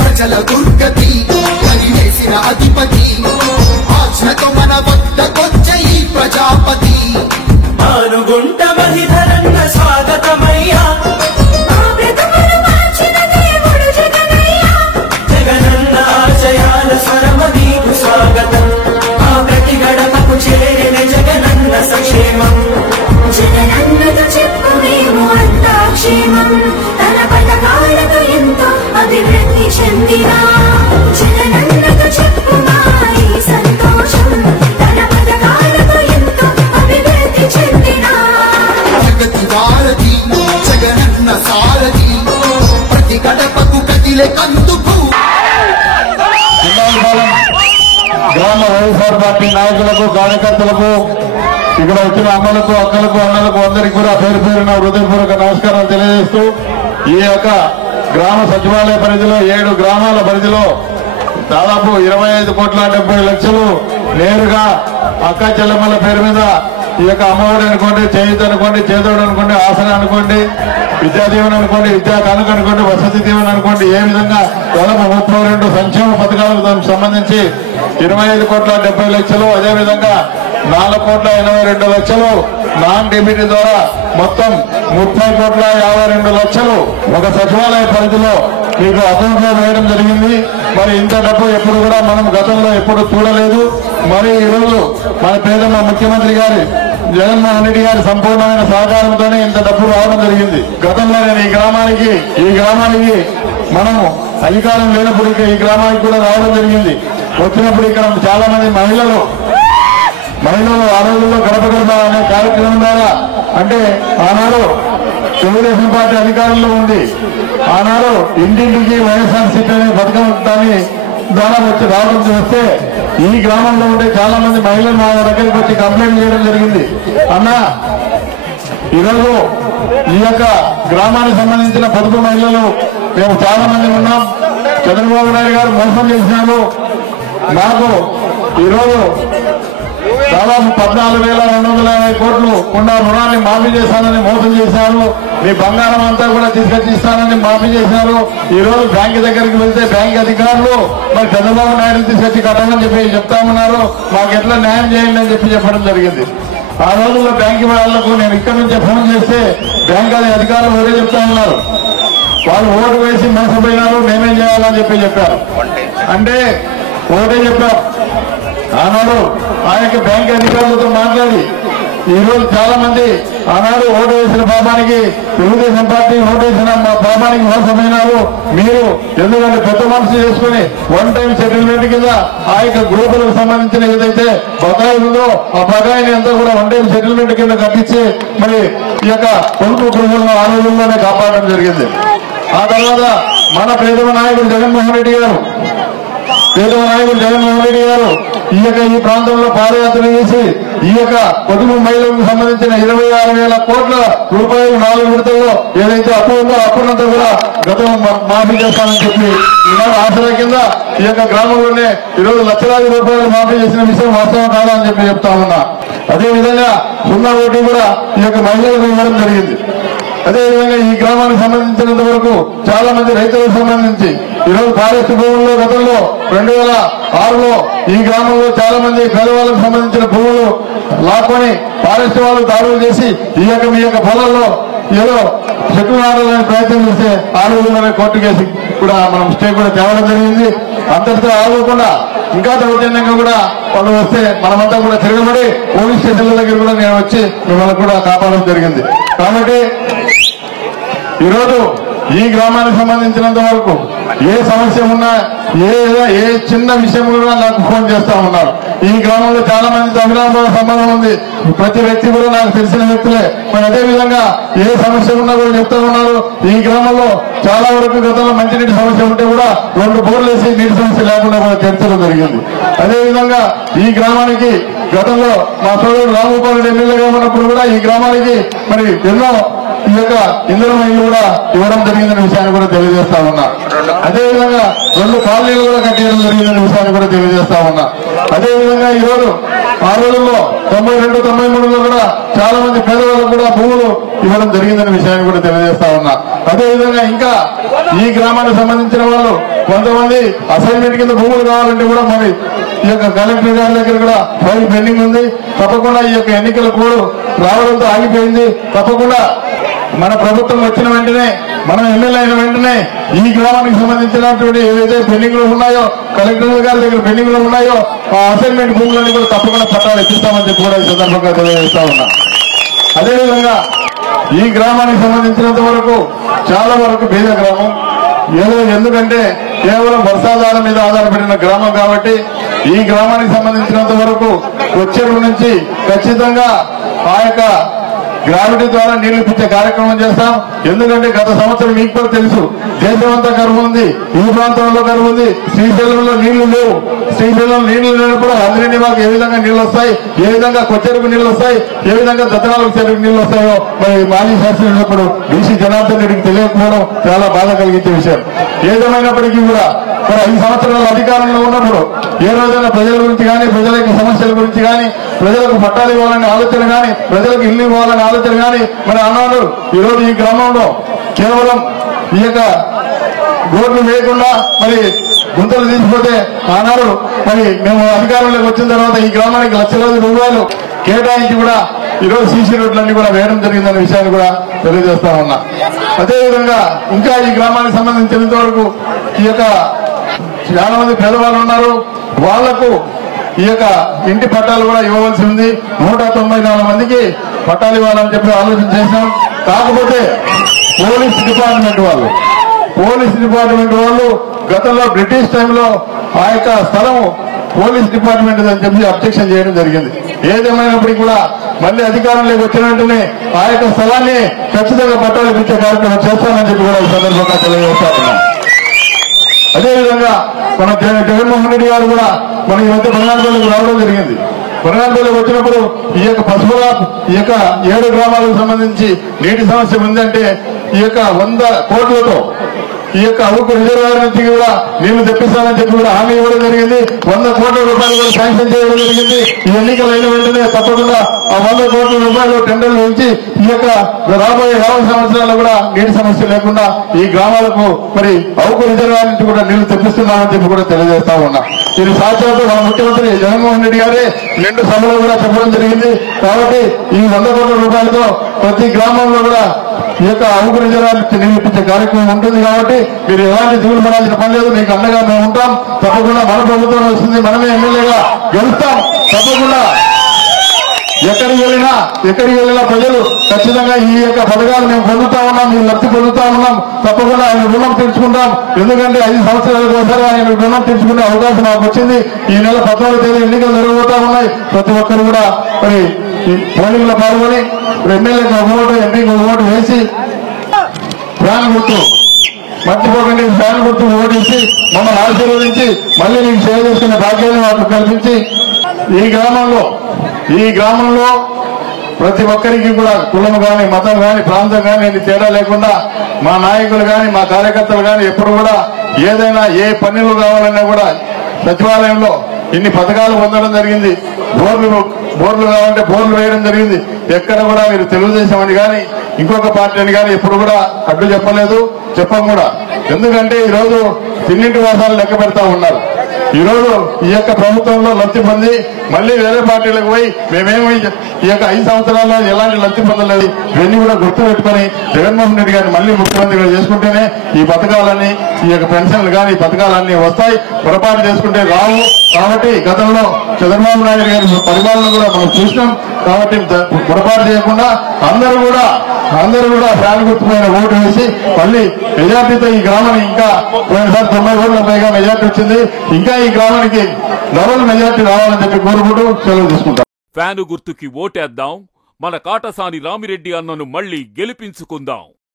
ప్రజల దుర్గతి కనివేసిన అధిపతి ఆజ్ఞతో మన వద్దకొచ్చే ఈ ప్రజాపతి ఆనుగుంట మహిధరన్న స్వాగతమయ్యా జగనన్న ఆశయాల స్వరమ నీకు స్వాగతం ఆ ప్రతి గడపకు చేరిన జగనన్న సంక్షేమం జగనన్నతో చెప్పు మేము అంతా క్షేమం తన పథకాలతో ఎంతో అభివృద్ధి చెందిన జగనన్నతో చెప్పు మా ఈ సంతోషం తన పథకాలతో ఎంతో అభివృద్ధి చెందిన జగతి వారధి జగనన్న సారథి ప్రతి గడపకు కదిలే కందుకు గ్రామ వైఎస్ఆర్ పార్టీ నాయకులకు కార్యకర్తలకు ఇక్కడ వచ్చిన అమ్మలకు అక్కలకు అన్నలకు అందరికీ కూడా పేరు పేరున హృదయపూర్వక నమస్కారాలు తెలియజేస్తూ ఈ యొక్క గ్రామ సచివాలయ పరిధిలో 7 గ్రామాల పరిధిలో దాదాపు 25,70,00,000 నేరుగా అక్క చెల్లెమ్మల పేరు మీద ఈ యొక్క అమ్మఒడి అనుకోండి, చేయూత అనుకోండి, చేదోడు అనుకోండి, ఆసన అనుకోండి, విద్యా దీవెన అనుకోండి, విద్యా కానుక అనుకోండి, వసతి దీవెన అనుకోండి, ఏ విధంగా దాదాపు 32 సంక్షేమ పథకాలకు సంబంధించి 25,70,00,000 అదేవిధంగా 4,82,00,000 నాన్ డెబిట్ ద్వారా మొత్తం 30,52,00,000 ఒక సచివాలయ పరిధిలో మీకు అకౌంట్ లో వేయడం జరిగింది. మరి ఇంత డబ్బు ఎప్పుడు కూడా మనం గతంలో ఎప్పుడు చూడలేదు. మరి ఈరోజు మన పేదమ్మ ముఖ్యమంత్రి గారి జగన్మోహన్ రెడ్డి గారి సంపూర్ణమైన సహకారంతోనే ఇంత డబ్బు రావడం జరిగింది. గతంలో నేను ఈ గ్రామానికి మనము అధికారం లేనప్పుడు ఈ గ్రామానికి కూడా రావడం జరిగింది. వచ్చినప్పుడు ఇక్కడ చాలా మంది మహిళలు ఆ రోజుల్లో గడప గడప అనే కార్యక్రమం ద్వారా, అంటే ఆనాడు తెలుగుదేశం పార్టీ అధికారంలో ఉంది, ఆనాడు ఇంటింటికి వైఎస్ఆర్సీపీ అనే పథకం దాని ద్వారా రావడం వస్తే ఈ గ్రామంలో ఉండే చాలా మంది మహిళలు మా దగ్గరికి వచ్చి కంప్లైంట్ చేయడం జరిగింది. అన్నా, ఈరోజు ఈ యొక్క గ్రామానికి సంబంధించిన పొదుపు మహిళలు మేము చాలా మంది ఉన్నాం, చంద్రబాబు నాయుడు గారు మోసం చేసినారు, నాకు ఈరోజు దాదాపు 14,250 కోట్లు ఉన్న రుణాన్ని మాఫీ చేశానని మోసం చేశారు, మీ బంగారం అంతా కూడా తీసుకొచ్చి ఇస్తానని మాఫీ చేశారు. ఈ రోజు బ్యాంకు దగ్గరికి వెళ్తే బ్యాంక్ అధికారులు మరి చంద్రబాబు నాయుడు తీసుకొచ్చి కట్టమని చెప్పి చెప్తామన్నారు, మాకు ఎట్లా న్యాయం చేయండి అని చెప్పడం జరిగింది. ఆ రోజుల్లో బ్యాంకు వాళ్లకు నేను ఇక్కడి నుంచే ఫోన్ చేస్తే బ్యాంక్ అధికారులు ఓటే చెప్తా ఉన్నారు, వాళ్ళు ఓటు వేసి మోసపోయినారు, మేమేం చేయాలని చెప్పారు. అంటే ఓటే చెప్పారు. ఆనాడు ఆ యొక్క బ్యాంక్ అధికారులతో మాట్లాడి ఈరోజు చాలా మంది ఆనాడు ఓటు వేసిన పాపానికి, తెలుగుదేశం పార్టీ ఓటు వేసిన మా పాపానికి మోసమైనారు మీరు, ఎందుకంటే పెద్ద మనసు చేసుకుని 1 టైం సెటిల్మెంట్ కింద ఆ యొక్క గ్రూపులకు సంబంధించిన ఏదైతే బకాయి ఉందో ఆ బకాయిని అంతా కూడా 1 టైం సెటిల్మెంట్ కింద కట్టించి మరి ఈ యొక్క పొదుపు గృహాలను ఆ రోజుల్లోనే కాపాడడం జరిగింది. ఆ తర్వాత మన ప్రియతమ నాయకుడు జగన్మోహన్ రెడ్డి గారు ఈ యొక్క ఈ ప్రాంతంలో పాదయాత్ర చేసి ఈ యొక్క పొదుపు మహిళలకు సంబంధించిన 26,000 కోట్ల రూపాయలు 4 విడతల్లో ఏదైతే అప్పు ఉందో అప్పునంతా కూడా గతం మాఫీ చేస్తామని చెప్పి ఈనాడు ఆసరా కింద ఈ యొక్క గ్రామంలోనే ఈరోజు లక్షలాది రూపాయలు మాఫీ చేసిన విషయం వాస్తవం కాదా అని చెప్తా ఉన్నా. అదేవిధంగా 0 ఓటీ కూడా ఈ యొక్క మహిళలకు ఇవ్వడం జరిగింది. అదేవిధంగా ఈ గ్రామానికి సంబంధించినంత వరకు చాలా మంది రైతులకు సంబంధించి ఈరోజు ఫారెస్ట్ భూముల్లో గతంలో 2006లో ఈ గ్రామంలో చాలా మంది పేదవాళ్ళకు సంబంధించిన భూములు లాక్కొని ఫారెస్ట్ వాళ్ళు దాడులు చేసి ఈ యొక్క మీ యొక్క పొలాల్లో ఏదో చెట్లు నాటాలని ప్రయత్నం చేస్తే ఆ రోజుల్లోనే కోర్టు కేసు కూడా మనం స్టే కూడా తేవడం జరిగింది. అంతటితో ఆగకుండా ఇంకా దౌర్జన్యంగా కూడా వాళ్ళు వస్తే మనమంతా కూడా తిరగబడి పోలీస్ స్టేషన్ల దగ్గర కూడా నేను వచ్చి మిమ్మల్ని కూడా కాపాడడం జరిగింది. కాబట్టి ఈరోజు ఈ గ్రామానికి సంబంధించినంత వరకు ఏ సమస్య ఉన్నా ఏ చిన్న విషయం కూడా నాకు ఫోన్ చేస్తా ఉన్నారు. ఈ గ్రామంలో చాలా మంది అభినవ సంబంధం ఉంది, ప్రతి వ్యక్తి కూడా నాకు తెలిసిన వ్యక్తులే. మరి అదేవిధంగా ఏ సమస్య ఉన్నా కూడా చెప్తా ఉన్నారు. ఈ గ్రామంలో చాలా వరకు గతంలో మంచినీటి సమస్య ఉంటే కూడా 2 బోర్లు వేసి నీటి సమస్య లేకుండా కూడా తీర్చడం జరిగింది. అదేవిధంగా ఈ గ్రామానికి గతంలో మా సోదరుడు రామగోపాల్ రెడ్డి ఎమ్మెల్యేగా ఉన్నప్పుడు కూడా ఈ గ్రామానికి మరి ఎన్నో ఈ యొక్క ఇంధనం ఇల్లు కూడా ఇవ్వడం జరిగిందనే విషయాన్ని కూడా తెలియజేస్తా ఉన్నా. అదేవిధంగా 2 కాలనీలు కూడా కట్టేయడం జరిగిందనే విషయాన్ని కూడా తెలియజేస్తా ఉన్నా. అదేవిధంగా ఈరోజు ఆ రోజుల్లో 92, 93లో కూడా చాలా మంది పేదవాళ్ళకు కూడా భూములు ఇవ్వడం జరిగిందనే విషయాన్ని కూడా తెలియజేస్తా ఉన్నా. అదేవిధంగా ఇంకా ఈ గ్రామానికి సంబంధించిన వాళ్ళు కొంతమంది అసైన్మెంట్ కింద భూములు కావాలంటే కూడా మరి ఈ యొక్క కలెక్టర్ గారి దగ్గర కూడా ఫైల్ పెండింగ్ ఉంది. తప్పకుండా ఈ యొక్క ఎన్నికల కోడ్ రావడంతో ఆగిపోయింది. తప్పకుండా మన ప్రభుత్వం వచ్చిన వెంటనే, మనం ఎమ్మెల్యే అయిన వెంటనే ఈ గ్రామానికి సంబంధించినటువంటి ఏవైతే పెండింగ్ లో ఉన్నాయో, కలెక్టర్ గారి దగ్గర పెండింగ్ లో ఉన్నాయో ఆ అసైన్మెంట్ భూములన్నీ కూడా తప్పకుండా పట్టాలు ఇప్పిస్తామని చెప్పి కూడా ఈ సందర్భంగా తెలియజేస్తా ఉన్నా. అదేవిధంగా ఈ గ్రామానికి సంబంధించినంత వరకు చాలా వరకు పేద గ్రామం. ఎందుకంటే కేవలం వర్షాధారం మీద ఆధారపడిన గ్రామం కాబట్టి ఈ గ్రామానికి సంబంధించినంత వరకు వచ్చేరు నుంచి ఖచ్చితంగా ఆ యొక్క గ్రావిటీ ద్వారా నీళ్లు ఇప్పించే కార్యక్రమం చేస్తాం. ఎందుకంటే గత సంవత్సరం మీకు కూడా తెలుసు, దేశమంతా కరువు ఉంది, ఈ ప్రాంతంలో కరువు ఉంది, శ్రీశైలంలో నీళ్లు లేవు. శ్రీశైలం నీళ్లు లేనప్పుడు అందరినీ మాకు ఏ విధంగా నీళ్లు వస్తాయి, ఏ విధంగా కొచ్చెరుకు నీళ్లు వస్తాయి, ఏ విధంగా దత్తనాలకు చెరుకు నీళ్లు వస్తాయో మరి మాజీ శాస్త్రి ఉన్నప్పుడు బీసీ జనార్దన్ రెడ్డికి తెలియకపోవడం చాలా బాధ కలిగించే విషయం. ఏదేమైనప్పటికీ కూడా మరి 5 సంవత్సరాల అధికారంలో ఉన్నప్పుడు ఏ రోజైనా ప్రజల గురించి కానీ, ప్రజల యొక్క సమస్యల గురించి కానీ, ప్రజలకు పట్టాలు ఇవ్వాలనే ఆలోచన కానీ, ప్రజలకు ఇల్లు ఇవ్వాలనే ఆలోచన కానీ మరి అన్నాడు. ఈరోజు ఈ గ్రామంలో కేవలం ఈ యొక్క రోడ్లు వేయకుండా మరి గుంతలు తీసిపోతే ఆనాడు మరి మేము అధికారంలోకి వచ్చిన తర్వాత ఈ గ్రామానికి లక్షలాది రూపాయలు కేటాయించి కూడా ఈరోజు సీసీ రోడ్లన్నీ కూడా వేయడం జరిగిందనే విషయాన్ని కూడా తెలియజేస్తా ఉన్నా. అదేవిధంగా ఇంకా ఈ గ్రామానికి సంబంధించినంత వరకు ఈ యొక్క చాలా మంది పేదవాళ్ళు ఉన్నారు. వాళ్లకు ఈ యొక్క ఇంటి పట్టాలు కూడా ఇవ్వవలసి ఉంది. 194 మందికి పట్టాలు ఇవ్వాలని చెప్పి ఆలోచన చేశాం. కాకపోతే పోలీస్ డిపార్ట్మెంట్ వాళ్ళు గతంలో బ్రిటిష్ టైంలో ఆ యొక్క స్థలం పోలీస్ డిపార్ట్మెంట్ అని చెప్పి అబ్జెక్షన్ చేయడం జరిగింది. ఏదేమైనప్పటికీ కూడా మళ్ళీ అధికారంలోకి వచ్చిన వెంటనే ఆ యొక్క స్థలాన్ని ఖచ్చితంగా పట్టాలు ఇచ్చే కార్యక్రమం చేస్తానని చెప్పి కూడా ఈ సందర్భంగా తెలియజేస్తా ఉన్నాం. అదేవిధంగా మన జగన్మోహన్ రెడ్డి గారు కూడా మన ఈ మధ్య బనగానపల్లికి రావడం జరిగింది. బనగానపల్లికి వచ్చినప్పుడు ఈ యొక్క పసుపుగా ఈ యొక్క 7 గ్రామాలకు సంబంధించి నీటి సమస్య ఉందంటే ఈ యొక్క 100 కోట్లతో ఈ యొక్క అవుకు రిజర్వాయర్ నుంచి కూడా నీళ్లు తెప్పిస్తానని చెప్పి కూడా హామీ ఇవ్వడం జరిగింది. 100 కోట్ల రూపాయలు కూడా శాంక్షన్ చేయడం జరిగింది. ఈ ఎన్నికలు అయిన వెంటనే తప్పకుండా ఆ 100 కోట్ల రూపాయలు టెండర్లు ఉంచి ఈ యొక్క రాబోయే 50 సంవత్సరాల్లో కూడా నీటి సమస్య లేకుండా ఈ గ్రామాలకు మరి అవుకు రిజర్వాయర్ నుంచి కూడా నీళ్లు తెప్పిస్తున్నామని చెప్పి కూడా తెలియజేస్తా ఉన్నా. ఇది సాక్షాత్తు మన ముఖ్యమంత్రి జగన్మోహన్ రెడ్డి గారే 2 సభలో కూడా చెప్పడం జరిగింది. కాబట్టి ఈ 100 కోట్ల రూపాయలతో ప్రతి గ్రామంలో కూడా ఈ యొక్క అవుకు రిజర్వాయర్ నుంచి నీళ్లు ఇప్పించే కార్యక్రమం ఉంటుంది. కాబట్టి మీరు ఎలాంటి దిగులు పడాల్సిన పని లేదు. మీకు అండగా మేము ఉంటాం. తప్పకుండా మన ప్రభుత్వం వస్తుంది, మనమే ఎమ్మెల్యేగా గెలుస్తాం. తప్పకుండా ఎక్కడికి వెళ్ళినా ప్రజలు ఖచ్చితంగా ఈ యొక్క పథకాలు మేము పొందుతా ఉన్నాం, మేము లబ్ధి పొందుతా ఉన్నాం. తప్పకుండా ఆయన రుణం తీర్చుకుంటాం. ఎందుకంటే 5 సంవత్సరాలకు ఒకసారి ఆయన రుణం తీర్చుకునే అవకాశం మాకు వచ్చింది. ఈ నెల 14వ తేదీ ఎన్నికలు జరగబోతా ఉన్నాయి. ప్రతి ఒక్కరు కూడా మరి పోలింగ్ లో పాల్గొని ఎమ్మెల్యేకి ఒక ఓటు, ఎంపీకి ఒక ఓటు వేసి ఫ్యాన్ గుర్తు మర్చిపోకండి, ఫ్యాన్ గుర్తు ఓటేసి మమ్మల్ని ఆశీర్వదించి మళ్ళీ నీకు సేవ చేసుకునే భాగ్యాన్ని మాకు కల్పించి ఈ గ్రామంలో ప్రతి ఒక్కరికి కూడా కులం కానీ, మతం కానీ, ప్రాంతం కానీ ఇది తేడా లేకుండా మా నాయకులు కానీ, మా కార్యకర్తలు కానీ ఎప్పుడు కూడా ఏదైనా ఏ పనులు కావాలన్నా కూడా సచివాలయంలో ఇన్ని పథకాలు పొందడం జరిగింది. బోర్లు కావాలంటే బోర్లు వేయడం జరిగింది. ఎక్కడ కూడా మీరు తెలుగుదేశం అని కానీ ఇంకొక పార్టీ అని కానీ ఎప్పుడు కూడా అడ్డు చెప్పలేదు, చెప్పం కూడా. ఎందుకంటే ఈరోజు తిన్నింటి వాసాలు లెక్క పెడతా ఉన్నారు. ఈరోజు ఈ యొక్క ప్రభుత్వంలో లబ్ధి పొంది మళ్ళీ వేరే పార్టీలకు పోయి మేమేమి ఈ యొక్క 5 సంవత్సరాల్లో ఎలాంటి లబ్ధి పొందలేదు. ఇవన్నీ కూడా గుర్తు పెట్టుకుని జగన్మోహన్ రెడ్డి గారిని మళ్ళీ ముఖ్యమంత్రిగా చేసుకుంటేనే ఈ పథకాలన్నీ, ఈ యొక్క పెన్షన్లు కానీ ఈ పథకాలన్నీ వస్తాయి. పొరపాటు చేసుకుంటే రావు. కాబట్టి గతంలో చంద్రబాబు నాయుడు గారి పరిపాలన కూడా మనం చూసినాం. కాబట్టి పొరపాటు చేయకుండా అందరూ కూడా ఫ్యాన్ గుర్తుపైన ఓటు వేసి మళ్ళీ మెజార్టీతో ఈ గ్రామానికి, ఇంకా పోయినసారి 90 ఓట్ల పైగా మెజార్టీ వచ్చింది, ఇంకా ఈ గ్రామానికి డబుల్ మెజార్టీ రావాలని చెప్పి కోరుకుంటూ సెలవు తీసుకుంటాం. ఫ్యాను గుర్తుకి ఓటేద్దాం, మన కాటసాని రామిరెడ్డి అన్నను మళ్లీ గెలిపించుకుందాం.